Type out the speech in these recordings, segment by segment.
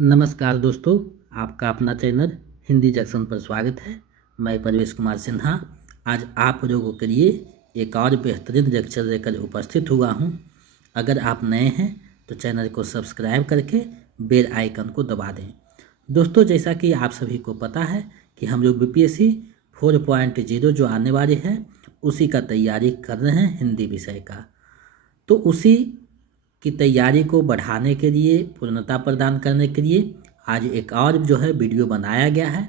नमस्कार दोस्तों, आपका अपना चैनल हिंदी जंक्शन पर स्वागत है। मैं परवेश कुमार सिन्हा आज आप लोगों के लिए एक और बेहतरीन लेक्चर लेकर उपस्थित हुआ हूं। अगर आप नए हैं तो चैनल को सब्सक्राइब करके बेल आइकन को दबा दें। दोस्तों, जैसा कि आप सभी को पता है कि हम लोग बीपीएससी 4.0 जो आने वाली है उसी का तैयारी कर रहे हैं, हिंदी विषय का। तो उसी की तैयारी को बढ़ाने के लिए, पूर्णता प्रदान करने के लिए आज एक और जो है वीडियो बनाया गया है।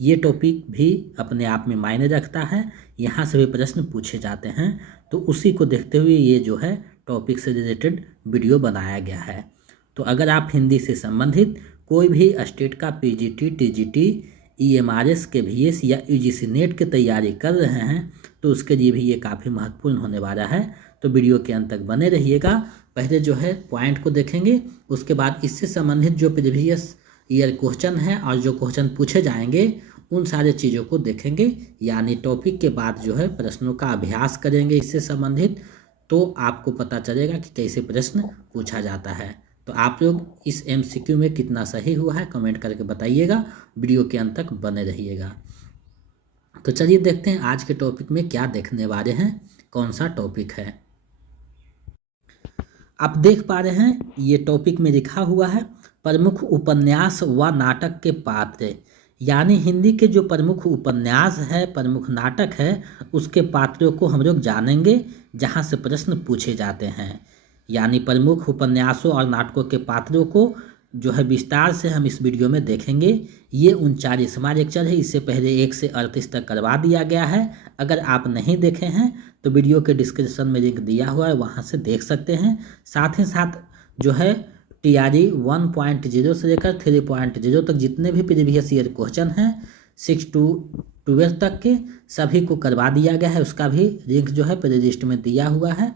ये टॉपिक भी अपने आप में मायने रखता है, यहाँ से भी प्रश्न पूछे जाते हैं, तो उसी को देखते हुए ये जो है टॉपिक से रिलेटेड वीडियो बनाया गया है। तो अगर आप हिंदी से संबंधित कोई भी स्टेट का पीजीटी, टीजीटी, ईएमआरएस, केवीएस या यूजीसी नेट की तैयारी कर रहे हैं तो उसके लिए भी ये काफ़ी महत्वपूर्ण होने वाला है। तो वीडियो के अंत तक बने रहिएगा। पहले जो है पॉइंट को देखेंगे, उसके बाद इससे संबंधित जो प्रीवियस ईयर क्वेश्चन है और जो क्वेश्चन पूछे जाएंगे उन सारे चीज़ों को देखेंगे। यानी टॉपिक के बाद जो है प्रश्नों का अभ्यास करेंगे इससे संबंधित, तो आपको पता चलेगा कि कैसे प्रश्न पूछा जाता है। तो आप लोग इस एमसीक्यू में कितना सही हुआ है कमेंट करके बताइएगा। वीडियो के अंत तक बने रहिएगा। तो चलिए देखते हैं आज के टॉपिक में क्या देखने वाले हैं, कौन सा टॉपिक है। आप देख पा रहे हैं ये टॉपिक में लिखा हुआ है प्रमुख उपन्यास व नाटक के पात्र। यानी हिंदी के जो प्रमुख उपन्यास है, प्रमुख नाटक है, उसके पात्रों को हम लोग जानेंगे जहां से प्रश्न पूछे जाते हैं। यानी प्रमुख उपन्यासों और नाटकों के पात्रों को जो है विस्तार से हम इस वीडियो में देखेंगे। ये 39वां लेक्चर है, इससे पहले 1 से 38 तक करवा दिया गया है। अगर आप नहीं देखे हैं तो वीडियो के डिस्क्रिप्शन में लिंक दिया हुआ है, वहाँ से देख सकते हैं। साथ ही साथ जो है टीआरई 1.0 से लेकर 3.0 तक जितने भी प्रीवियस ईयर क्वेश्चन हैं 6 to 12 तक के सभी को करवा दिया गया है। उसका भी लिंक जो है प्लेलिस्ट में दिया हुआ है,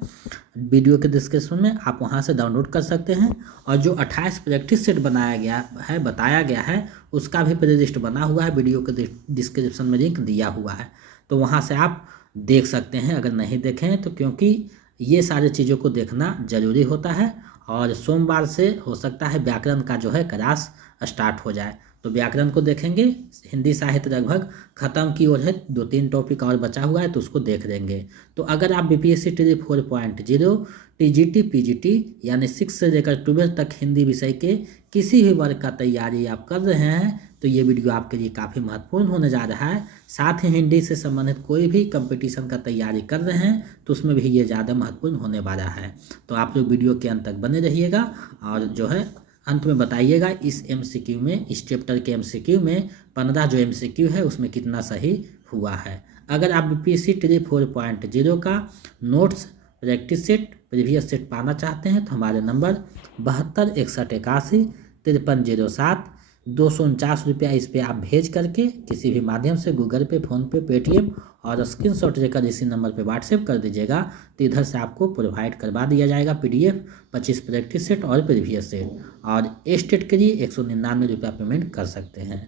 वीडियो के डिस्क्रिप्शन में आप वहां से डाउनलोड कर सकते हैं। और जो 28 प्रैक्टिस सेट बनाया गया है, बताया गया है, उसका भी प्लेलिस्ट बना हुआ है, वीडियो के डिस्क्रिप्शन में लिंक दिया हुआ है, तो वहाँ से आप देख सकते हैं अगर नहीं देखें हैं तो, क्योंकि ये सारी चीज़ों को देखना ज़रूरी होता है। और सोमवार से हो सकता है व्याकरण का जो है क्लास स्टार्ट हो जाए, तो व्याकरण को देखेंगे। हिंदी साहित्य लगभग ख़त्म की ओर है, 2-3 टॉपिक और बचा हुआ है तो उसको देख लेंगे। तो अगर आप बीपीएससी टी 4.0, टीजीटी, पीजीटी यानी 6 से लेकर 12 तक हिंदी विषय के किसी भी वर्ग का तैयारी आप कर रहे हैं तो ये वीडियो आपके लिए काफ़ी महत्वपूर्ण होने जा रहा है। साथ ही हिंदी से संबंधित कोई भी कंपटीशन का तैयारी कर रहे हैं तो उसमें भी ये ज़्यादा महत्वपूर्ण होने वाला है। तो आप लोग वीडियो के अंत तक बने रहिएगा और जो है अंत में बताइएगा इस एमसीक्यू में, इस चैप्टर के एमसीक्यू में 15 जो एमसीक्यू है उसमें कितना सही हुआ है। अगर आप बीपीएससी टी 4.0 का notes, practice set, previous set पाना चाहते हैं तो हमारे नंबर 72 61 81 5307 249 रुपया इस पर आप भेज करके किसी भी माध्यम से गूगल पे, फ़ोनपे, पेटीएम और स्क्रीनशॉट लेकर इसी नंबर पे व्हाट्सएप कर दीजिएगा, तो इधर से आपको प्रोवाइड करवा दिया जाएगा पीडीएफ 25 प्रैक्टिस सेट और प्रीवियस सेट। और स्टेट के लिए 199 रुपया पेमेंट कर सकते हैं।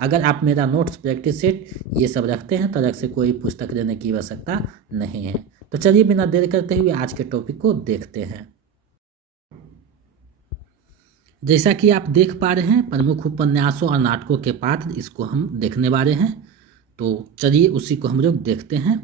अगर आप मेरा नोट्स, प्रैक्टिस सेट ये सब रखते हैं तो अलग से कोई पुस्तक लेने की आवश्यकता नहीं है। तो चलिए बिना देर करते हुए आज के टॉपिक को देखते हैं। जैसा कि आप देख पा रहे हैं प्रमुख उपन्यासों और नाटकों के पात्र, इसको हम देखने वाले हैं। तो चलिए उसी को हम लोग देखते हैं।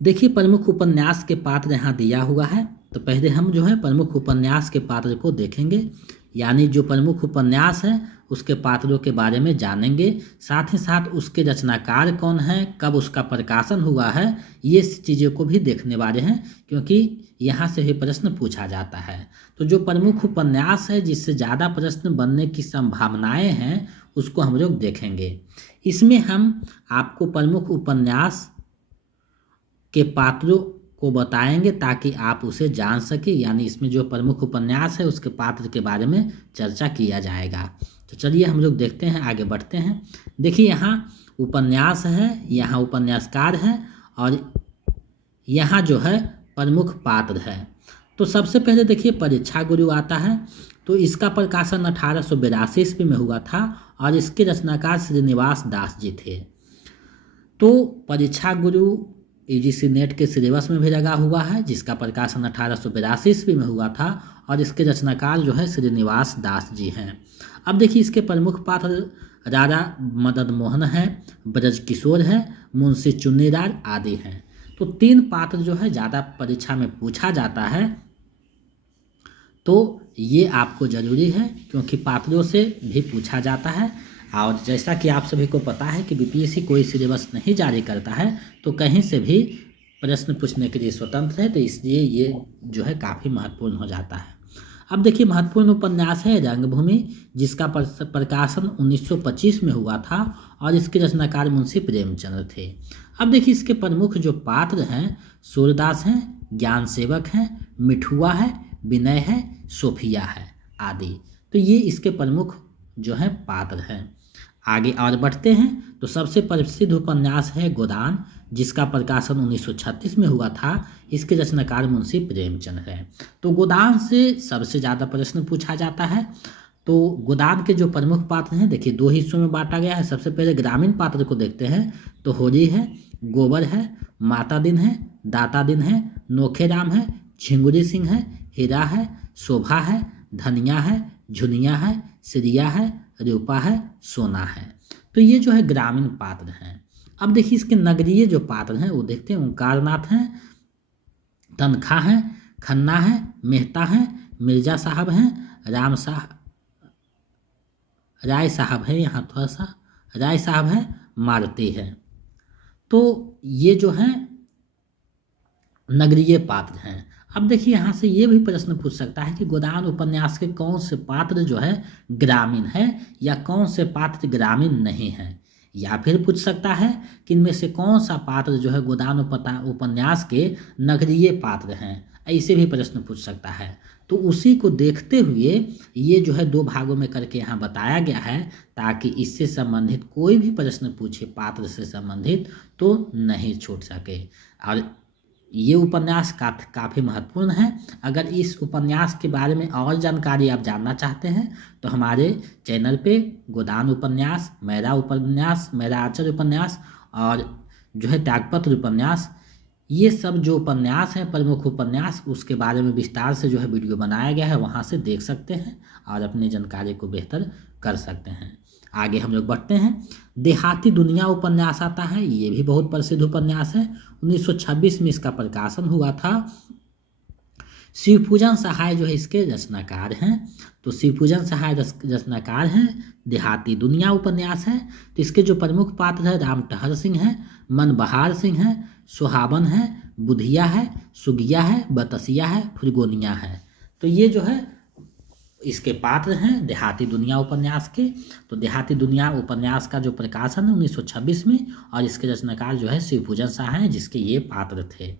देखिए प्रमुख उपन्यास के पात्र यहाँ दिया हुआ है, तो पहले हम जो है प्रमुख उपन्यास के पात्र को देखेंगे। यानी जो प्रमुख उपन्यास है उसके पात्रों के बारे में जानेंगे, साथ ही साथ उसके रचनाकार कौन है, कब उसका प्रकाशन हुआ है, ये चीज़ों को भी देखने वाले हैं, क्योंकि यहाँ से भी प्रश्न पूछा जाता है। तो जो प्रमुख उपन्यास है जिससे ज़्यादा प्रश्न बनने की संभावनाएं हैं उसको हम लोग देखेंगे। इसमें हम आपको प्रमुख उपन्यास के पात्रों को बताएंगे ताकि आप उसे जान सके। यानी इसमें जो प्रमुख उपन्यास है उसके पात्र के बारे में चर्चा किया जाएगा। तो चलिए हम लोग देखते हैं, आगे बढ़ते हैं। देखिए यहाँ उपन्यास है, यहाँ उपन्यासकार है और यहाँ जो है प्रमुख पात्र है। तो सबसे पहले देखिए परीक्षा गुरु आता है, तो इसका प्रकाशन 1882 ईस्वी में हुआ था और इसके रचनाकार श्रीनिवास दास जी थे। तो परीक्षा गुरु यूजीसी नेट के सिलेबस में भी लगा हुआ है, जिसका प्रकाशन 1882 ईस्वी में हुआ था और इसके रचनाकार जो है श्रीनिवास दास जी हैं। अब देखिए इसके प्रमुख पात्र राजा मदन मोहन है, ब्रज किशोर है, मुंशी चुन्नीलाल आदि हैं। तो 3 पात्र जो है ज़्यादा परीक्षा में पूछा जाता है, तो ये आपको ज़रूरी है क्योंकि पात्रों से भी पूछा जाता है। और जैसा कि आप सभी को पता है कि बीपीएससी कोई सिलेबस नहीं जारी करता है, तो कहीं से भी प्रश्न पूछने के लिए स्वतंत्र है, तो इसलिए ये जो है काफ़ी महत्वपूर्ण हो जाता है। अब देखिए महत्वपूर्ण उपन्यास है रंगभूमि, जिसका प्रकाशन 1925 में हुआ था और इसके रचनाकार मुंशी प्रेमचंद्र थे। अब देखिए इसके प्रमुख जो पात्र हैं सूरदास हैं, ज्ञान सेवक हैं, मिठुआ है, विनय है, सोफिया है आदि। तो ये इसके प्रमुख जो हैं पात्र हैं। आगे और बढ़ते हैं तो सबसे प्रसिद्ध उपन्यास है गोदान, जिसका प्रकाशन 1936 में हुआ था। इसके रचनाकार मुंशी प्रेमचंद है। तो गोदान से सबसे ज़्यादा प्रश्न पूछा जाता है। तो गोदान के जो प्रमुख पात्र हैं देखिए 2 हिस्सों में बांटा गया है। सबसे पहले ग्रामीण पात्र को देखते हैं तो होली है, गोबर है, माता दिन है, दाता दिन है, नोखेराम है, झिंगुरी सिंह है, हीरा है, शोभा है, धनिया है, झुनिया है, सिरिया है, रूपा है, सोना है। तो ये जो है ग्रामीण पात्र हैं। अब देखिए इसके नगरीय जो पात्र हैं वो देखते हैं। ओंकारनाथ हैं, तनखा हैं, खन्ना है, मेहता हैं, मिर्जा साहब हैं, राय साहब है, यहाँ थोड़ा सा राय साहब है, मारुति है। तो ये जो हैं नगरीय पात्र हैं। अब देखिए यहाँ से ये भी प्रश्न पूछ सकता है कि गोदान उपन्यास के कौन से पात्र जो है ग्रामीण है या कौन से पात्र ग्रामीण नहीं है, या फिर पूछ सकता है कि इनमें से कौन सा पात्र जो है गोदान उपन्यास के नगरीय पात्र हैं। ऐसे भी प्रश्न पूछ सकता है। तो उसी को देखते हुए ये जो है 2 भागों में करके यहाँ बताया गया है, ताकि इससे संबंधित कोई भी प्रश्न पूछे पात्र से संबंधित तो नहीं छूट सके। और ये उपन्यास काफ़ी महत्वपूर्ण है। अगर इस उपन्यास के बारे में और जानकारी आप जानना चाहते हैं तो हमारे चैनल पे गोदान उपन्यास, मेरा आचर उपन्यास और जो है त्यागपत्र उपन्यास, ये सब जो उपन्यास हैं प्रमुख उपन्यास, उसके बारे में विस्तार से जो है वीडियो बनाया गया है, वहाँ से देख सकते हैं और अपनी जानकारी को बेहतर कर सकते हैं। आगे हम लोग बढ़ते हैं। देहाती दुनिया उपन्यास आता है, ये भी बहुत प्रसिद्ध उपन्यास है। 1926 में इसका प्रकाशन हुआ था। शिवपूजन सहाय जो है इसके रचनाकार हैं। तो शिवपूजन सहाय रचनाकार हैं। देहाती दुनिया उपन्यास है। तो इसके जो प्रमुख पात्र है रामटहर सिंह हैं, मनबहार सिंह हैं, सुहावन है, बुधिया है, सुगिया है, बतसिया है, फुरगोनिया है। तो ये जो है इसके पात्र हैं देहाती दुनिया उपन्यास के। तो देहाती दुनिया उपन्यास का जो प्रकाशन है 1926 में और इसके रचनाकार जो है शिवपूजन शाह हैं, जिसके ये पात्र थे।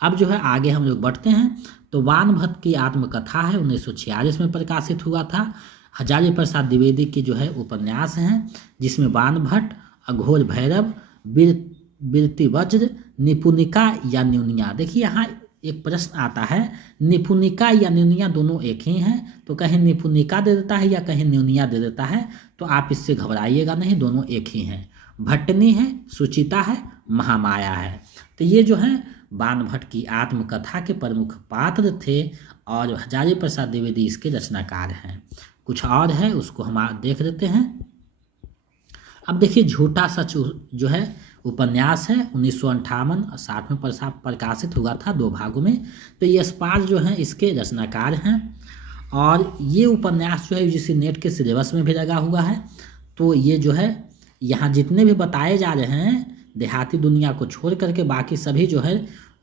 अब जो है आगे हम लोग बढ़ते हैं। तो वानभट्ट की आत्मकथा है, 1946 में प्रकाशित हुआ था। हजारी प्रसाद द्विवेदी की जो है उपन्यास हैं, जिसमें वानभट्ट, अघोर भैरव, बिरति वज्र, निपुणिका या न्यूनिया। देखिए यहाँ एक प्रश्न आता है, निपुणिका या न्यूनिया दोनों एक ही हैं। तो कहीं निपुणिका दे देता है या कहीं न्यूनिया दे देता है, तो आप इससे घबराइएगा नहीं, दोनों एक ही हैं। भट्टनी है, सुचिता है, महामाया है। तो ये जो है वानभट्ट की आत्मकथा के प्रमुख पात्र थे और हजारी प्रसाद द्विवेदी इसके रचनाकार हैं। कुछ और है उसको हम देख लेते हैं। अब देखिए झूठा सच जो है उपन्यास है, 1958-60 में प्रकाशित हुआ था 2 भागों में। तो यशपाल जो हैं इसके रचनाकार हैं और ये उपन्यास जो है यूजीसी नेट के सिलेबस में भी लगा हुआ है। तो ये जो है यहाँ जितने भी बताए जा रहे हैं देहाती दुनिया को छोड़ करके बाकी सभी जो है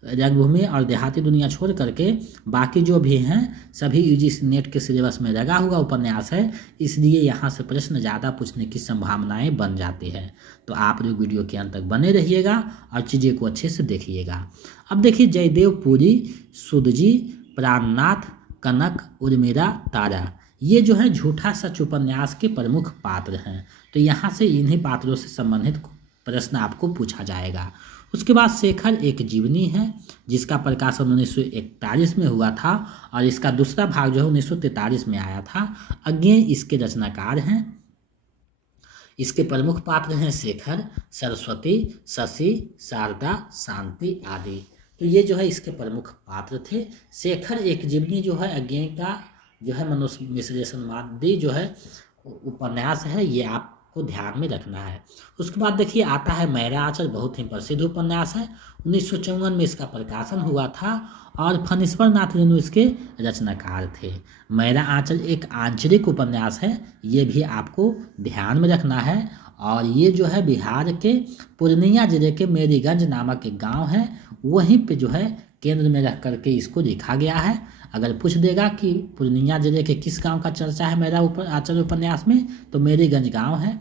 रंगभूमि और देहाती दुनिया छोड़ करके बाकी जो भी हैं सभी यूजीसी नेट के सिलेबस में लगा हुआ उपन्यास है, इसलिए यहाँ से प्रश्न ज़्यादा पूछने की संभावनाएं बन जाती है। तो आप लोग वीडियो के अंत तक बने रहिएगा और चीज़ें को अच्छे से देखिएगा। अब देखिए जयदेव पुरी, सुदजी, प्राणनाथ, कनक, उर्मिला, तारा, ये जो है झूठा सच उपन्यास के प्रमुख पात्र हैं। तो यहाँ से इन्हीं पात्रों से संबंधित प्रश्न आपको पूछा जाएगा। उसके बाद शेखर एक जीवनी है, जिसका प्रकाशन 1941 में हुआ था और इसका दूसरा भाग जो है 1943 में आया था। अगेन इसके रचनाकार हैं। इसके प्रमुख पात्र हैं शेखर, सरस्वती, शशि, शारदा, शांति आदि। तो ये जो है इसके प्रमुख पात्र थे। शेखर एक जीवनी जो है अज्ञे का जो है मनुष्य विश्लेषणवादी जो है उपन्यास है, ये आपको ध्यान में रखना है। उसके बाद देखिए आता है मैरा आंचल, बहुत ही प्रसिद्ध उपन्यास है। 1954 में इसका प्रकाशन हुआ था और फणीश्वर नाथ रेणु इसके रचनाकार थे। मैरा आंचल एक आंचलिक उपन्यास है, ये भी आपको ध्यान में रखना है। और ये जो है बिहार के पूर्णिया जिले के मेरीगंज नामक एक गांव है, वहीं पे जो है केंद्र में रख करके इसको लिखा गया है। अगर पूछ देगा कि पूर्णिया जिले के किस गांव का चर्चा है मेरा आंचल उपन्यास में, तो मेरीगंज गांव है।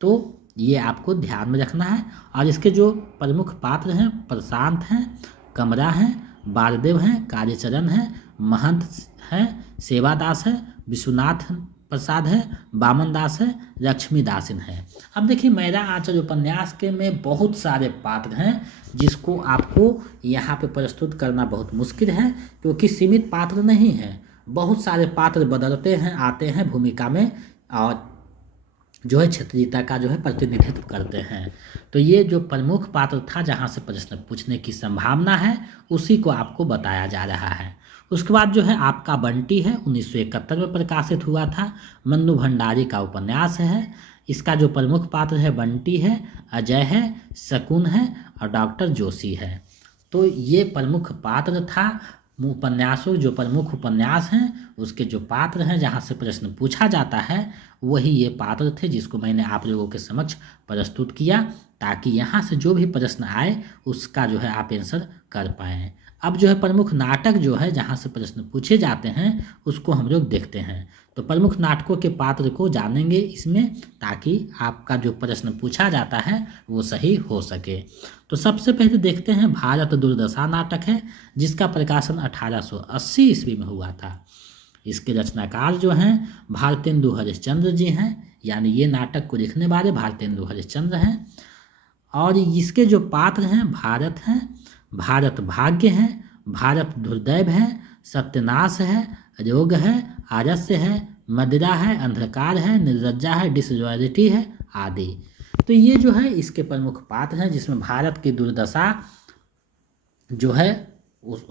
तो ये आपको ध्यान में रखना है। और इसके जो प्रमुख पात्र हैं, प्रशांत हैं, कमरा हैं, बालदेव हैं, कालीचरण हैं, महंत हैं, सेवादास है, विश्वनाथ प्रसाद है, बामन दास है, लक्ष्मी दासिन है। अब देखिए मैरा आंचल उपन्यास के में बहुत सारे पात्र हैं, जिसको आपको यहाँ पे प्रस्तुत करना बहुत मुश्किल है, क्योंकि सीमित पात्र नहीं है, बहुत सारे पात्र बदलते हैं, आते हैं भूमिका में, और जो है क्षेत्रीयता का जो है प्रतिनिधित्व करते हैं। तो ये जो प्रमुख पात्र था जहाँ से प्रश्न पूछने की संभावना है, उसी को आपको बताया जा रहा है। उसके बाद जो है आपका बंटी है, 1971 में प्रकाशित हुआ था, मन्नू भंडारी का उपन्यास है। इसका जो प्रमुख पात्र है बंटी है, अजय है, शकुन है और डॉक्टर जोशी है। तो ये प्रमुख पात्र था उपन्यासों, जो प्रमुख उपन्यास हैं उसके जो पात्र हैं जहाँ से प्रश्न पूछा जाता है, वही ये पात्र थे जिसको मैंने आप लोगों के समक्ष प्रस्तुत किया, ताकि यहाँ से जो भी प्रश्न आए उसका जो है आप आंसर कर पाएँ। अब जो है प्रमुख नाटक जो है जहाँ से प्रश्न पूछे जाते हैं उसको हम लोग देखते हैं। तो प्रमुख नाटकों के पात्र को जानेंगे इसमें, ताकि आपका जो प्रश्न पूछा जाता है वो सही हो सके। तो सबसे पहले देखते हैं भारत दुर्दशा नाटक है, जिसका प्रकाशन 1880 ईस्वी में हुआ था। इसके रचनाकार जो हैं भारतेंदु हरिश्चंद्र जी हैं, यानी ये नाटक को लिखने वाले भारतेंदु हरिश्चंद्र हैं। और इसके जो पात्र हैं भारत हैं, भारत भाग्य है, भारत दुर्दैव है, सत्यनाश है, रोग है, आलस्य है, मदिरा है, अंधकार है, निर्लज्जा है, डिसलॉयल्टी है आदि। तो ये जो है इसके प्रमुख पात्र हैं, जिसमें भारत की दुर्दशा जो है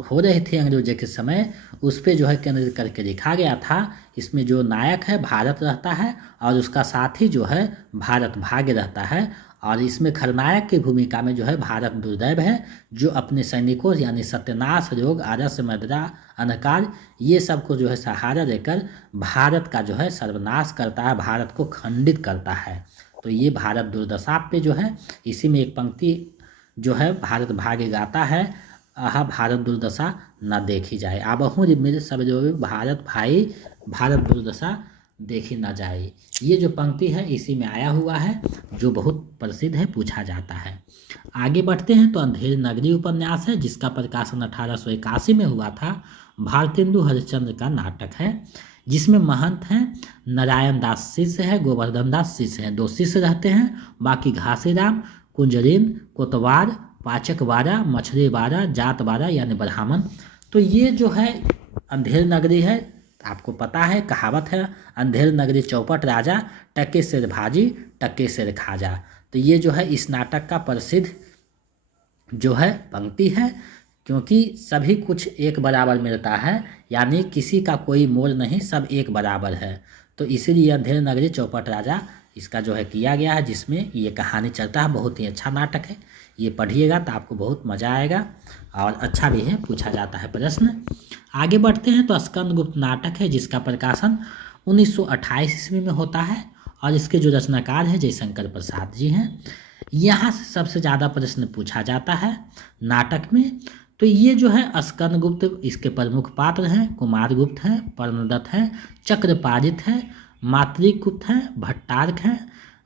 हो रही थी अंग्रेजों के समय, उस पर जो है केंद्रित करके लिखा गया था। इसमें जो नायक है भारत रहता है और उसका साथी जो है भारत भाग्य रहता है। और इसमें खलनायक की भूमिका में जो है भारत दुर्दैव है, जो अपने सैनिकों यानी सत्यनाश, रोग, आलस्य, मदिरा, अंधकार ये सब को जो है सहारा देकर भारत का जो है सर्वनाश करता है, भारत को खंडित करता है। तो ये भारत दुर्दशा पे जो है इसी में एक पंक्ति जो है भारत भाग्य गाता है, आहा भारत दुर्दशा न देखी जाए, आबहू मेरे सब जो भारत भाई भारत दुर्दशा देखी न जाए। ये जो पंक्ति है इसी में आया हुआ है, जो बहुत प्रसिद्ध है, पूछा जाता है। आगे बढ़ते हैं तो अंधेर नगरी उपन्यास है, जिसका प्रकाशन 1881 में हुआ था। भारतेंदु हरिश्चंद्र का नाटक है, जिसमें महंत हैं नारायण दास शिष्य है, गोवर्धन दास शिष्य हैं, 2 शिष्य रहते हैं। बाकी घासीराम, कुंजरीन, कोतवार, पाचक बारा, मछली बारा, जात बारा यानी ब्राह्मण। तो ये जो है अंधेर नगरी है, आपको पता है कहावत है, अंधेर नगरी चौपट राजा, टके सिर भाजी टके सिर खाजा। तो ये जो है इस नाटक का प्रसिद्ध जो है पंक्ति है, क्योंकि सभी कुछ एक बराबर मिलता है, यानी किसी का कोई मोल नहीं, सब एक बराबर है। तो इसीलिए अंधेर नगरी चौपट राजा इसका जो है किया गया है, जिसमें ये कहानी चलता है। बहुत ही अच्छा नाटक है, ये पढ़िएगा तो आपको बहुत मज़ा आएगा और अच्छा भी है, पूछा जाता है प्रश्न। आगे बढ़ते हैं तो स्कंदगुप्त नाटक है, जिसका प्रकाशन 1928 ईस्वी में होता है और इसके जो रचनाकार हैं जयशंकर प्रसाद जी हैं। यहाँ से सबसे ज़्यादा प्रश्न पूछा जाता है नाटक में। तो ये जो है स्कंदगुप्त, इसके प्रमुख पात्र हैं कुमारगुप्त हैं, पर्णदत्त हैं, चक्रपालित हैं, मातृगुप्त हैं, भट्टारक हैं।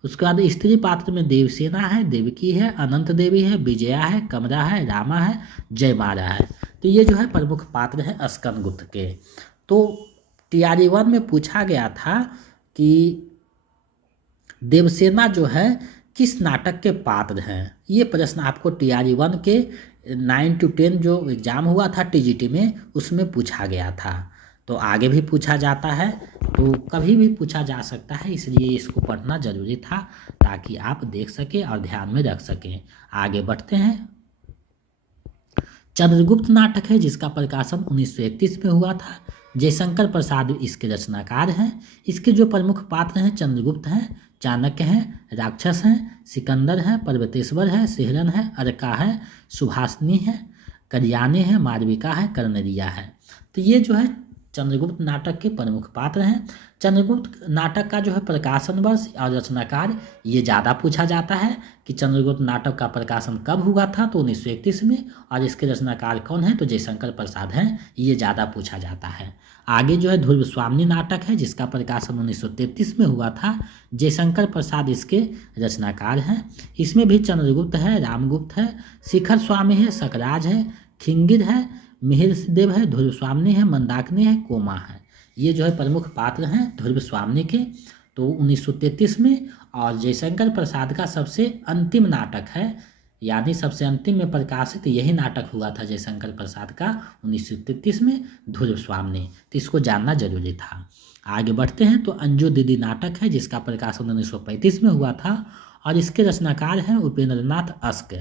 उसके बाद स्त्री पात्र में देवसेना है, देवकी है, अनंत देवी है, विजया है, कमरा है, रामा है, जयमाला है। तो ये जो है प्रमुख पात्र हैं स्कंदगुप्त के। तो TRE 1 में पूछा गया था कि देवसेना जो है किस नाटक के पात्र हैं। ये प्रश्न आपको TRE 1 के 9 to 10 जो एग्ज़ाम हुआ था TGT में, उसमें पूछा गया था। तो आगे भी पूछा जाता है, तो कभी भी पूछा जा सकता है, इसलिए इसको पढ़ना जरूरी था, ताकि आप देख सकें और ध्यान में रख सकें। आगे बढ़ते हैं। चंद्रगुप्त नाटक है, जिसका प्रकाशन 1931 में हुआ था। जयशंकर प्रसाद इसके रचनाकार हैं। इसके जो प्रमुख पात्र हैं चंद्रगुप्त हैं, चाणक्य हैं, राक्षस हैं, सिकंदर हैं, पर्वतेश्वर है, सिहरन है, अर्का है, सुभाषनी है, कल्याणी है, मालविका है, कर्णरिया है। तो ये जो है चंद्रगुप्त नाटक के प्रमुख पात्र हैं। चंद्रगुप्त नाटक का जो है प्रकाशन वर्ष और रचनाकार ये ज़्यादा पूछा जाता है कि चंद्रगुप्त नाटक का प्रकाशन कब हुआ था, तो 1931 में, और इसके रचनाकार कौन है, तो जयशंकर प्रसाद हैं, ये ज़्यादा पूछा जाता है। आगे जो है ध्रुव स्वामी नाटक है जिसका प्रकाशन 1933 में हुआ था। जयशंकर प्रसाद इसके रचनाकार हैं। इसमें भी चंद्रगुप्त है, रामगुप्त है, शिखर स्वामी है, सकराज है, खिंगिर है, मिहिर देव है, ध्रुव स्वामी है, मंदाकिनी है, कोमा है। ये जो है प्रमुख पात्र हैं ध्रुव स्वामी के, तो 1933 में। और जयशंकर प्रसाद का सबसे अंतिम नाटक है, यानी सबसे अंतिम में प्रकाशित यही नाटक हुआ था जयशंकर प्रसाद का 1933 में, ध्रुव स्वामी। तो इसको जानना जरूरी था। आगे बढ़ते हैं तो अंजू दीदी नाटक है जिसका प्रकाशन 1935 में हुआ था और इसके रचनाकार हैं उपेंद्र नाथ अस्क।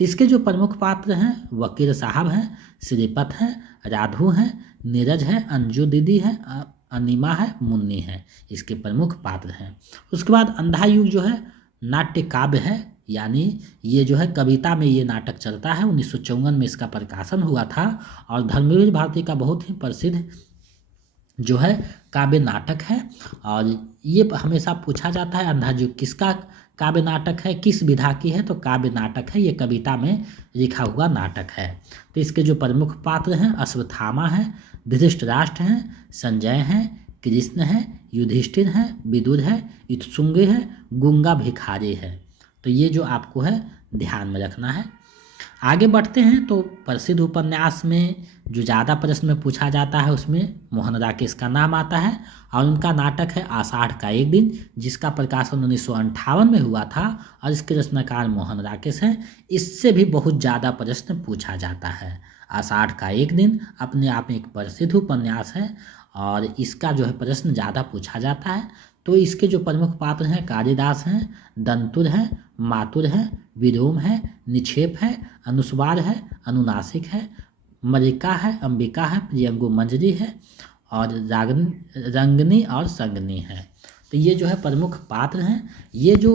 तो इसके जो प्रमुख पात्र हैं वकील साहब हैं, श्रीपत हैं, राधु हैं, नीरज है, अंजू दीदी है, अनिमा है, मुन्नी है, इसके प्रमुख पात्र हैं। उसके बाद अंधा युग जो है नाट्य काव्य है, यानी ये जो है कविता में ये नाटक चलता है। 1954 में इसका प्रकाशन हुआ था और धर्मवीर भारती का बहुत ही प्रसिद्ध जो है काव्य नाटक है। और ये हमेशा पूछा जाता है अंधा युग किसका काव्य नाटक है, किस विधा की है, तो काव्य नाटक है, ये कविता में लिखा हुआ नाटक है। तो इसके जो प्रमुख पात्र हैं अश्वत्थामा है, धृतराष्ट्र हैं, संजय हैं, कृष्ण हैं, युधिष्ठिर हैं, विदुर है, इत्सुंगी है, गुंगा भिखारी है। तो ये जो आपको है ध्यान में रखना है। आगे बढ़ते हैं तो प्रसिद्ध उपन्यास में जो ज़्यादा प्रश्न में पूछा जाता है उसमें मोहन राकेश का नाम आता है और उनका नाटक है आषाढ़ का एक दिन जिसका प्रकाशन 1958 में हुआ था और इसके रचनाकार मोहन राकेश हैं। इससे भी बहुत ज़्यादा प्रश्न पूछा जाता है। आषाढ़ का एक दिन अपने आप में एक प्रसिद्ध उपन्यास है और इसका जो है प्रश्न ज़्यादा पूछा जाता है। तो इसके जो प्रमुख पात्र हैं कालिदास हैं, दंतुर हैं, मातुर हैं, विलोम है, निक्षेप है, अनुस्वार है, अनुनासिक है, मलिका है, अंबिका है, प्रियंगु मंजरी है और रंगनी और संगनी है। तो ये जो है प्रमुख पात्र हैं। ये जो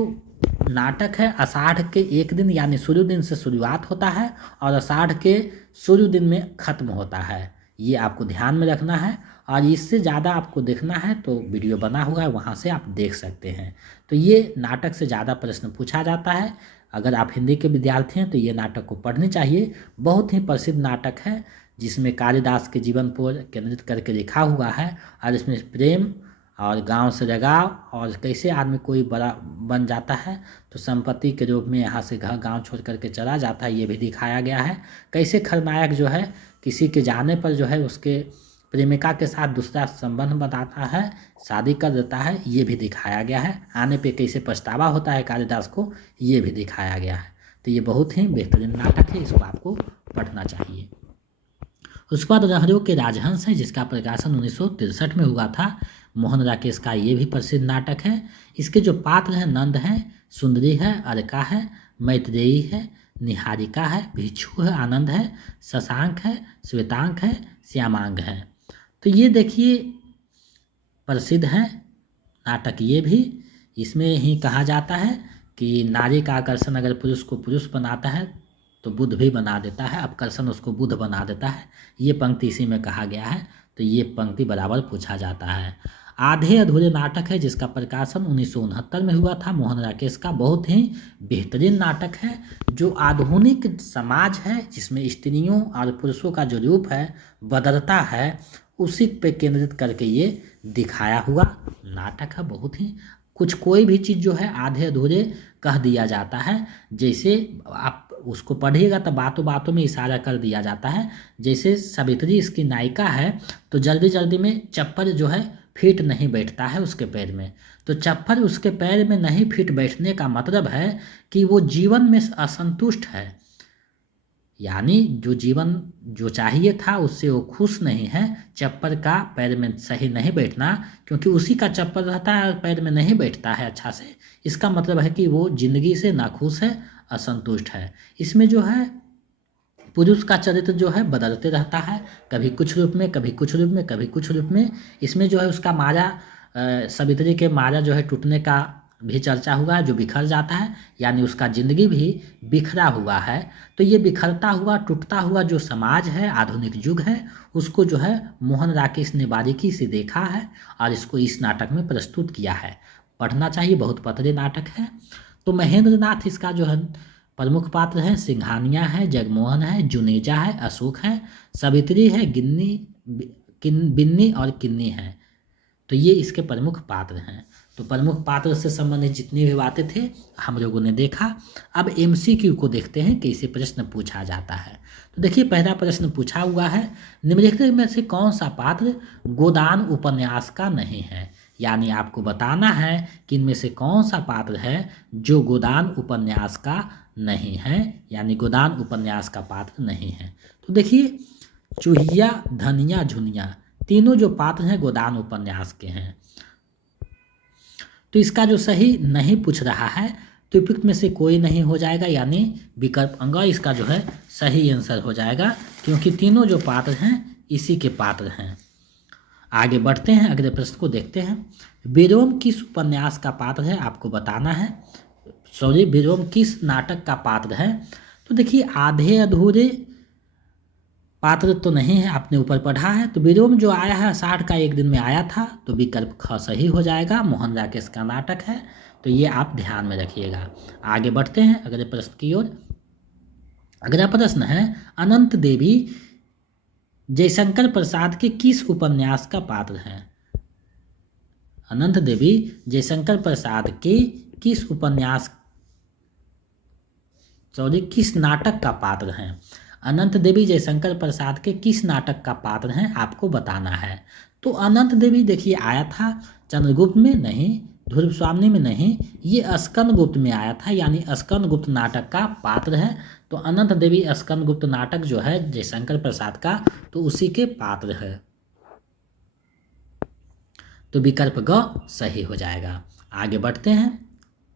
नाटक है आषाढ़ के एक दिन यानी शुरू दिन से शुरुआत होता है और आषाढ़ के शुरू दिन में ख़त्म होता है, ये आपको ध्यान में रखना है। और इससे ज़्यादा आपको देखना है तो वीडियो बना हुआ है वहाँ से आप देख सकते हैं। तो ये नाटक से ज़्यादा प्रश्न पूछा जाता है। अगर आप हिंदी के विद्यार्थी हैं तो ये नाटक को पढ़नी चाहिए। बहुत ही प्रसिद्ध नाटक है जिसमें कालिदास के जीवन पर केंद्रित करके लिखा हुआ है और इसमें प्रेम और गांव से लगाव और कैसे आदमी कोई बड़ा बन जाता है तो संपत्ति के रूप में यहाँ से गांव छोड़ करके चला जाता है, ये भी दिखाया गया है। कैसे खलनायक जो है किसी के जाने पर जो है उसके प्रेमिका के साथ दूसरा संबंध बताता है, शादी कर देता है, ये भी दिखाया गया है। आने पे कैसे पछतावा होता है कालिदास को, ये भी दिखाया गया है। तो ये बहुत ही बेहतरीन नाटक है, इसको आपको पढ़ना चाहिए। उसके बाद लहरों के राजहंस है जिसका प्रकाशन 1963 में हुआ था। मोहन राकेश का ये भी प्रसिद्ध नाटक है। इसके जो पात्र हैं नंद हैं, सुंदरी है, अलका है, मैत्रेयी है, निहारिका है, भिक्षु है, आनंद है, शशांक है, श्वेतांक है, श्यामांग है। तो ये देखिए प्रसिद्ध है नाटक। ये भी इसमें ही कहा जाता है कि नारी का आकर्षण अगर पुरुष को पुरुष बनाता है तो बुद्ध भी बना देता है, आकर्षण उसको बुद्ध बना देता है। ये पंक्ति इसी में कहा गया है। तो ये पंक्ति बराबर पूछा जाता है। आधे अधूरे नाटक है जिसका प्रकाशन 1969 में हुआ था। मोहन राकेश का बहुत ही बेहतरीन नाटक है जो आधुनिक समाज है जिसमें स्त्रियों और पुरुषों का जो रूप है बदलता है उसी पे केंद्रित करके ये दिखाया हुआ नाटक है। बहुत ही कुछ कोई भी चीज़ जो है आधे अधूरे कह दिया जाता है। जैसे आप उसको पढ़िएगा तो बातों बातों में इशारा कर दिया जाता है। जैसे सावित्री इसकी नायिका है तो जल्दी जल्दी में चप्पल जो है फिट नहीं बैठता है उसके पैर में, तो चप्पल उसके पैर में नहीं फिट बैठने का मतलब है कि वो जीवन में असंतुष्ट है, यानी जो जीवन जो चाहिए था उससे वो खुश नहीं है। चप्पल का पैर में सही नहीं बैठना, क्योंकि उसी का चप्पल रहता है और पैर में नहीं बैठता है अच्छा से, इसका मतलब है कि वो जिंदगी से नाखुश है, असंतुष्ट है। इसमें जो है पुरुष का चरित्र जो है बदलते रहता है, कभी कुछ रूप में, कभी कुछ रूप में, कभी कुछ रूप में। इसमें जो है उसका माया, सावित्री के माया जो है टूटने का भी चर्चा हुआ है, जो बिखर जाता है, यानी उसका जिंदगी भी बिखरा हुआ है। तो ये बिखरता हुआ टूटता हुआ जो समाज है, आधुनिक युग है, उसको जो है मोहन राकेश ने बारीकी से देखा है और इसको इस नाटक में प्रस्तुत किया है। पढ़ना चाहिए, बहुत पतले नाटक है। तो महेंद्र नाथ इसका जो है प्रमुख पात्र है, सिंघानिया है, जगमोहन है, जुनेजा है, अशोक है, सावित्री है, बिन्नी और किन्नी है। तो ये इसके प्रमुख पात्र हैं। तो प्रमुख पात्र से संबंधित जितनी भी बातें थे हम लोगों ने देखा। अब MCQ को देखते हैं कि इसे प्रश्न पूछा जाता है। तो देखिए, पहला प्रश्न पूछा हुआ है, निम्नलिखित में से कौन सा पात्र गोदान उपन्यास का नहीं है। यानी आपको बताना है कि इनमें से कौन सा पात्र है जो गोदान उपन्यास का नहीं है, यानी गोदान उपन्यास का पात्र नहीं है। तो देखिए, चूहिया, धनिया, झुनिया, तीनों जो पात्र हैं गोदान उपन्यास के हैं। तो इसका जो सही नहीं पूछ रहा है, तो उपयुक्त में से कोई नहीं हो जाएगा, यानी विकल्प अंग इसका जो है सही आंसर हो जाएगा, क्योंकि तीनों जो पात्र हैं इसी के पात्र हैं। आगे बढ़ते हैं, अगले प्रश्न को देखते हैं। विरोम किस उपन्यास का पात्र है, आपको बताना है। विरोम किस नाटक का पात्र है। तो देखिए, आधे अधूरे पात्र तो नहीं है, आपने ऊपर पढ़ा है। तो विरोम जो आया है 60 का एक दिन में आया था, तो विकल्प ख सही हो जाएगा, मोहन राकेश का नाटक है। तो ये आप ध्यान में रखिएगा। आगे बढ़ते हैं अगले प्रश्न की ओर। अगला प्रश्न है, अनंत देवी जयशंकर प्रसाद के किस उपन्यास का पात्र है। अनंत देवी जयशंकर प्रसाद के किस किस नाटक का पात्र हैं। अनंत देवी जयशंकर प्रसाद के किस नाटक का पात्र हैं, आपको बताना है। तो अनंत देवी देखिए आया था चंद्रगुप्त में नहीं, ध्रुव स्वामी में नहीं, ये स्कंदगुप्त में आया था, यानी स्कंदगुप्त नाटक का पात्र है। तो अनंत देवी स्कंदगुप्त नाटक जो है जयशंकर प्रसाद का, तो उसी के पात्र है। तो विकल्प ग सही हो जाएगा। आगे बढ़ते हैं,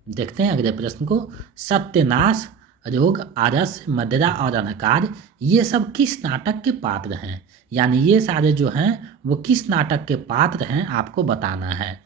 देखते हैं अगले प्रश्न को। सत्यनाश, रोग, आरस, मदिरा और अंधकार, ये सब किस नाटक के पात्र हैं। यानी ये सारे जो हैं वो किस नाटक के पात्र हैं, आपको बताना है।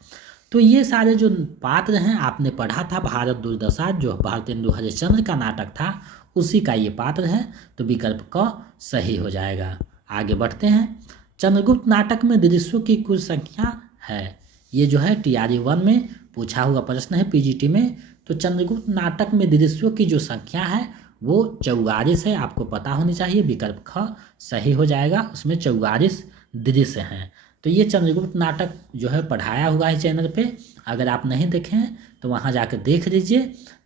तो ये सारे जो पात्र हैं आपने पढ़ा था, भारत दुर्दशा जो भारतेंदु हरिश्चंद्र का नाटक था, उसी का ये पात्र है। तो विकल्प क सही हो जाएगा। आगे बढ़ते हैं। चंद्रगुप्त नाटक में दृश्यों की कुल संख्या है। ये जो है TRE 1 में पूछा हुआ प्रश्न है, PGT में। तो चंद्रगुप्त नाटक में दृश्यों की जो संख्या है वो 44 है, आपको पता होनी चाहिए। विकल्प ख सही हो जाएगा, उसमें 44 दृश्य हैं। तो ये चंद्रगुप्त नाटक जो है पढ़ाया हुआ है चैनल पे, अगर आप नहीं देखे हैं तो वहाँ जाकर देख लीजिए,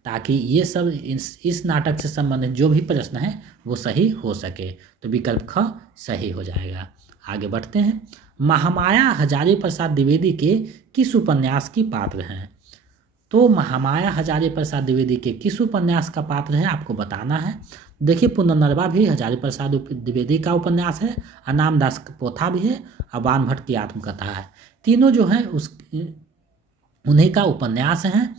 ताकि ये सब इस नाटक से संबंधित जो भी प्रश्न है वो सही हो सके। तो विकल्प ख सही हो जाएगा। आगे बढ़ते हैं। महामाया हजारी प्रसाद द्विवेदी के किस उपन्यास की पात्र हैं। तो महामाया हजारी प्रसाद द्विवेदी के किस उपन्यास का पात्र है, आपको बताना है। देखिए, पुनर्नवा भी हजारी प्रसाद द्विवेदी का उपन्यास है, अनामदास का पोथा भी है, और बाण भट्ट की आत्मकथा है। तीनों जो है उन्हीं का उपन्यास हैं,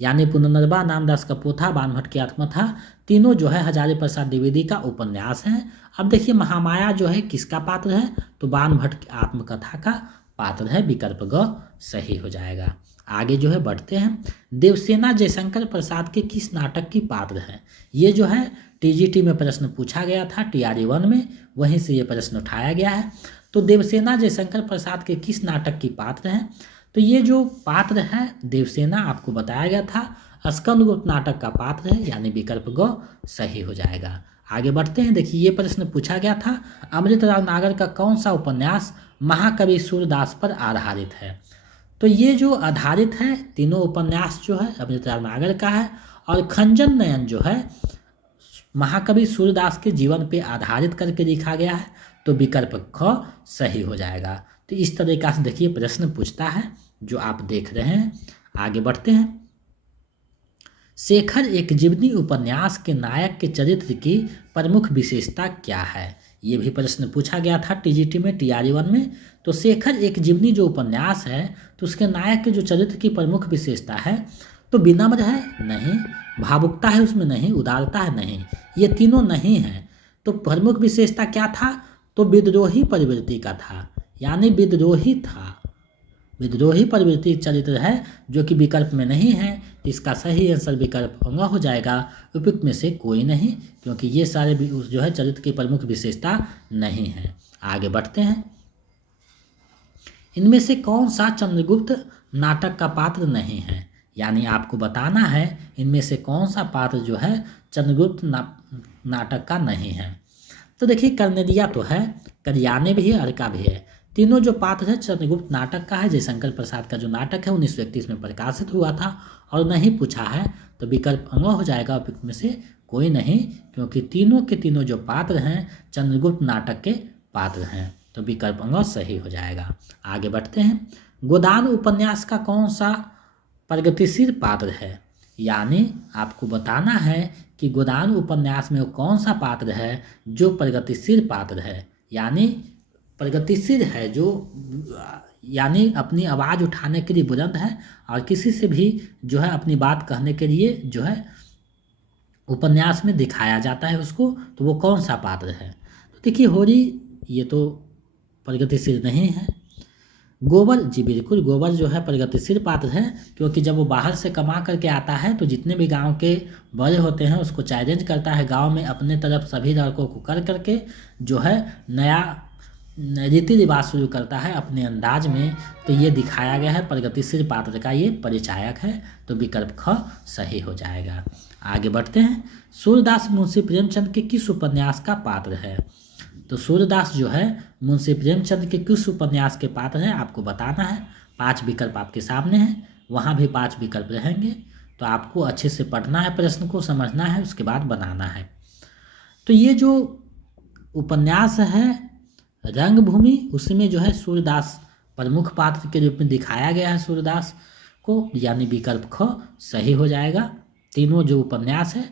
यानी पुनर्नवा, नामदास का पोथा, बाण भट्ट की आत्मकथा, तीनों जो है हजारी प्रसाद द्विवेदी का उपन्यास हैं। अब देखिए, महामाया जो है किसका पात्र है, तो बाण भट्ट की आत्मकथा का पात्र है। विकल्प ग सही हो जाएगा। आगे जो है बढ़ते हैं। देवसेना जयशंकर प्रसाद के किस नाटक की पात्र है। ये जो है TGT में प्रश्न पूछा गया था, TRE 1 में, वहीं से ये प्रश्न उठाया गया है। तो देवसेना जयशंकर प्रसाद के किस नाटक की पात्र हैं। तो ये जो पात्र है देवसेना, आपको बताया गया था स्कंदगुप्त नाटक का पात्र है, यानी विकल्प ग सही हो जाएगा। आगे बढ़ते हैं। देखिए, ये प्रश्न पूछा गया था, अमृतराव नागर का कौन सा उपन्यास महाकवि सूरदास पर आधारित है। तो ये जो आधारित है, तीनों उपन्यास जो है अमृतराव नागर का है, और खंजन नयन जो है महाकवि सूरदास के जीवन पे आधारित करके लिखा गया है। तो विकल्प ख सही हो जाएगा। तो इस तरीका से देखिए प्रश्न पूछता है, जो आप देख रहे हैं। आगे बढ़ते हैं। शेखर एक जीवनी उपन्यास के नायक के चरित्र की प्रमुख विशेषता क्या है। ये भी प्रश्न पूछा गया था TGT में, TRE 1 में। तो शेखर एक जीवनी जो उपन्यास है, तो उसके नायक के जो चरित्र की प्रमुख विशेषता है, तो विनम्र है नहीं, भावुकता है उसमें नहीं, उदारता है नहीं, ये तीनों नहीं है। तो प्रमुख विशेषता क्या था, तो विद्रोही प्रवृत्ति का था, यानी विद्रोही था, विद्रोही प्रवृत्ति चरित्र है, जो कि विकल्प में नहीं है। इसका सही आंसर विकल्प होगा हो जाएगा उपयुक्त में से कोई नहीं, क्योंकि ये सारे जो है चरित्र की प्रमुख विशेषता नहीं है। आगे बढ़ते हैं। इनमें से कौन सा चंद्रगुप्त नाटक का पात्र नहीं है, यानी आपको बताना है इनमें से कौन सा पात्र जो है चंद्रगुप्त नाटक का नहीं है। तो देखिए कर्नेलिया तो है, करियाने भी है, अर्का भी है। तीनों जो पात्र है चंद्रगुप्त नाटक का है। जयशंकर प्रसाद का जो नाटक है 1931 में प्रकाशित हुआ था और नहीं पूछा है, तो विकल्प अंग हो जाएगा उपयुक्त में से कोई नहीं, क्योंकि तीनों के तीनों जो पात्र हैं चंद्रगुप्त नाटक के पात्र हैं, तो विकल्प अंग सही हो जाएगा। आगे बढ़ते हैं। गोदान उपन्यास का कौन सा प्रगतिशील पात्र है, यानी आपको बताना है कि गोदान उपन्यास में वो कौन सा पात्र है जो प्रगतिशील पात्र है, यानी प्रगतिशील है, जो यानी अपनी आवाज़ उठाने के लिए बुलंद है और किसी से भी जो है अपनी बात कहने के लिए जो है उपन्यास में दिखाया जाता है उसको, तो वो कौन सा पात्र है। तो देखिए होरी ये तो प्रगतिशील नहीं है। गोबर, जी बिल्कुल, गोबर जो है प्रगतिशील पात्र है, क्योंकि जब वो बाहर से कमा करके आता है तो जितने भी गांव के बड़े होते हैं उसको चैलेंज करता है गांव में अपने तरफ सभी लड़कों को कर करके जो है नया रीति रिवाज शुरू करता है अपने अंदाज में। तो ये दिखाया गया है प्रगतिशील पात्र का ये परिचायक है, तो विकल्प ख सही हो जाएगा। आगे बढ़ते हैं। सूरदास मुंशी प्रेमचंद के किस उपन्यास का पात्र है, तो सूरदास जो है मुंशी प्रेमचंद के किस उपन्यास के पात्र हैं आपको बताना है। 5 विकल्प आपके सामने हैं, वहाँ भी 5 विकल्प रहेंगे, तो आपको अच्छे से पढ़ना है, प्रश्न को समझना है, उसके बाद बनाना है। तो ये जो उपन्यास है रंगभूमि, उसमें जो है सूरदास प्रमुख पात्र के रूप में दिखाया गया है सूरदास को, यानी विकल्प ख सही हो जाएगा। तीनों जो उपन्यास है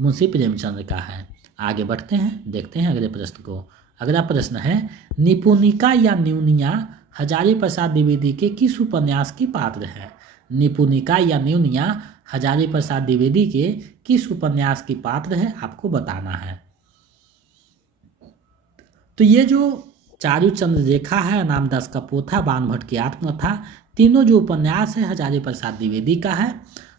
मुंशी प्रेमचंद का है। आगे बढ़ते हैं, देखते हैं अगले प्रश्न को। अगला प्रश्न है निपुणिका या न्यूनिया हजारी प्रसाद द्विवेदी के किस उपन्यास की पात्र है। निपुणिका या न्यूनिया हजारी प्रसाद द्विवेदी के किस उपन्यास की पात्र है आपको बताना है। तो ये जो चारू चंद्ररेखा है, नामदास का पोथा, बाणभट्ट की आत्मकथा, तीनों जो उपन्यास है हजारी प्रसाद द्विवेदी का है।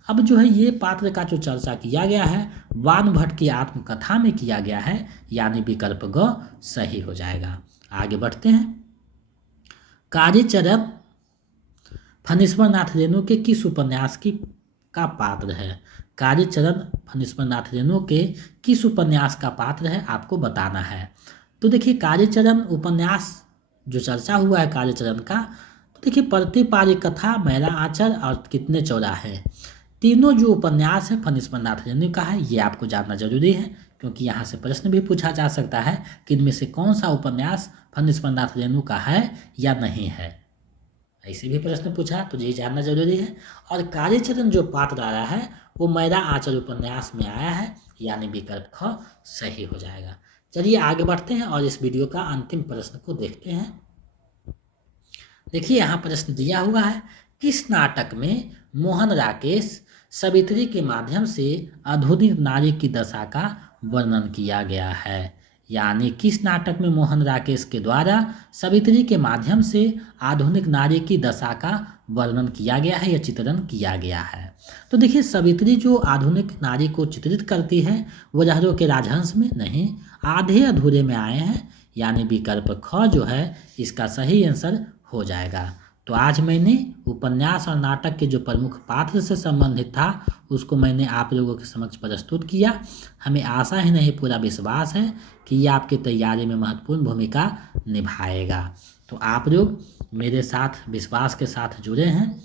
अब जो है ये पात्र का जो चर्चा किया गया है बाणभट्ट की आत्मकथा में किया गया है, यानी विकल्प ग सही हो जाएगा। आगे बढ़ते हैं। कालीचरण फणीश्वर नाथ रेणु के किस उपन्यास का पात्र है। कालीचरण फणीश्वर नाथ रेणु के किस उपन्यास का पात्र है आपको बताना है। तो देखिए कालीचरण उपन्यास जो चर्चा हुआ है कालीचरण का, तो देखिए प्रतिपारी कथा, मैला आंचल और कितने चौराहे, तीनों जो उपन्यास है फणीश्वर नाथ रेणु का है। ये आपको जानना जरूरी है, क्योंकि यहाँ से प्रश्न भी पूछा जा सकता है कि इनमें से कौन सा उपन्यास फणीश्वर नाथ रेणु का है या नहीं है, ऐसे भी प्रश्न पूछा, तो ये जानना जरूरी है। और कालीचरण जो पात्र आ रहा है वो मैला आंचल उपन्यास में आया है, यानी विकल्प ख सही हो जाएगा। चलिए आगे बढ़ते हैं और इस वीडियो का अंतिम प्रश्न को देखते हैं। देखिए यहाँ प्रश्न दिया हुआ है, किस नाटक में मोहन राकेश सवित्री के माध्यम से आधुनिक नारी की दशा का वर्णन किया गया है। यानी किस नाटक में मोहन राकेश के द्वारा सवित्री के माध्यम से आधुनिक नारी की दशा का वर्णन किया गया है या चित्रण किया गया है। तो देखिए सवित्री जो आधुनिक नारी को चित्रित करती है वो लहरों के राजहंस में नहीं, आधे अधूरे में आए हैं, यानी विकल्प ख जो है इसका सही आंसर हो जाएगा। तो आज मैंने उपन्यास और नाटक के जो प्रमुख पात्र से संबंधित था उसको मैंने आप लोगों के समक्ष प्रस्तुत किया। हमें आशा ही नहीं पूरा विश्वास है कि ये आपकी तैयारी में महत्वपूर्ण भूमिका निभाएगा। तो आप लोग मेरे साथ विश्वास के साथ जुड़े हैं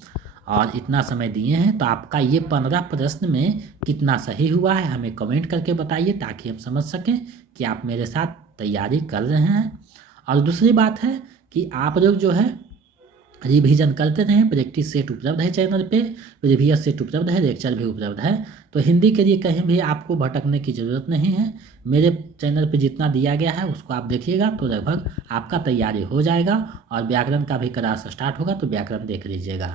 और इतना समय दिए हैं, तो आपका ये 15 प्रश्न में कितना सही हुआ है हमें कमेंट करके बताइए, ताकि हम समझ सकें कि आप मेरे साथ तैयारी कर रहे हैं। और दूसरी बात है कि आप लोग जो है रिवीजन करते रहें। प्रैक्टिस सेट उपलब्ध है चैनल पे, प्रीवियस सेट उपलब्ध है, लेक्चर भी उपलब्ध है। तो हिंदी के लिए कहीं भी आपको भटकने की ज़रूरत नहीं है। मेरे चैनल पे जितना दिया गया है उसको आप देखिएगा तो लगभग आपका तैयारी हो जाएगा। और व्याकरण का भी क्लास स्टार्ट होगा तो व्याकरण देख लीजिएगा।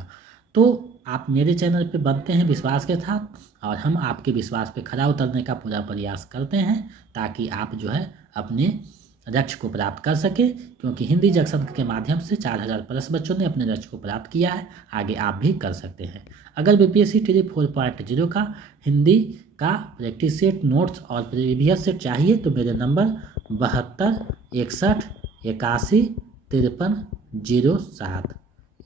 तो आप मेरे चैनल पे बनते हैं विश्वास के साथ, और हम आपके विश्वास पे खरा उतरने का पूरा प्रयास करते हैं ताकि आप जो है अपने लक्ष्य को प्राप्त कर सके, क्योंकि हिंदी जंक्शन के माध्यम से 4000 प्लस बच्चों ने अपने लक्ष्य को प्राप्त किया है। आगे आप भी कर सकते हैं। अगर बीपीएससी टी 4.0 का हिंदी का प्रैक्टिस सेट, नोट्स और प्रीवियस सेट चाहिए तो मेरे नंबर 72 61 81 53 07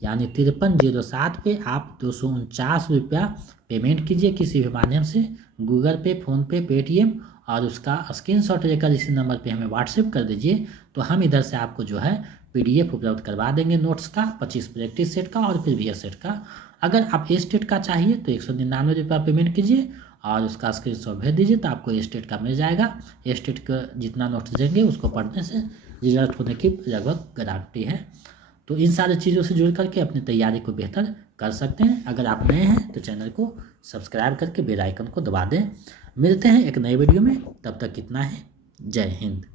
यानी 5307 पे आप 249 रुपया पेमेंट कीजिए किसी भी माध्यम से, गूगल पे, फ़ोनपे, पेटीएम, और उसका स्क्रीनशॉट लेकर इसी नंबर पे हमें व्हाट्सएप कर दीजिए। तो हम इधर से आपको जो है पीडीएफ उपलब्ध करवा देंगे नोट्स का, 25 प्रैक्टिस सेट का और प्रीवियस सेट का। अगर आप ए स्टेट का चाहिए तो 199 रुपया पेमेंट कीजिए और उसका स्क्रीनशॉट भेज दीजिए तो आपको ए स्टेट का मिल जाएगा। ए स्टेट का जितना नोट्स देंगे उसको पढ़ने से रिजल्ट होने की लगभग गारंटी है। तो इन सारी चीज़ों से जुड़ करके अपनी तैयारी को बेहतर कर सकते हैं। अगर आप नए हैं तो चैनल को सब्सक्राइब करके बेल आइकन को दबा दें। मिलते हैं एक नए वीडियो में, तब तक इतना है। जय हिंद।